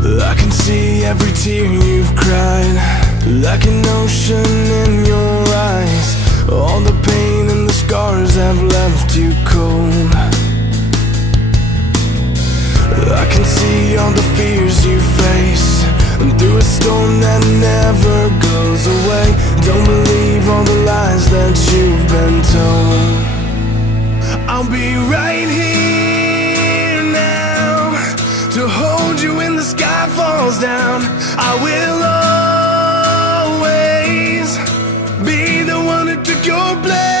I can see every tear you've cried, like an ocean in your eyes. All the pain and the scars have left you cold. I can see all the fears you face, and through a storm that never goes away. Don't believe all the lies that you've been told. I'll be right here now to hold you when the sky falls down. I will always be the one who took your place.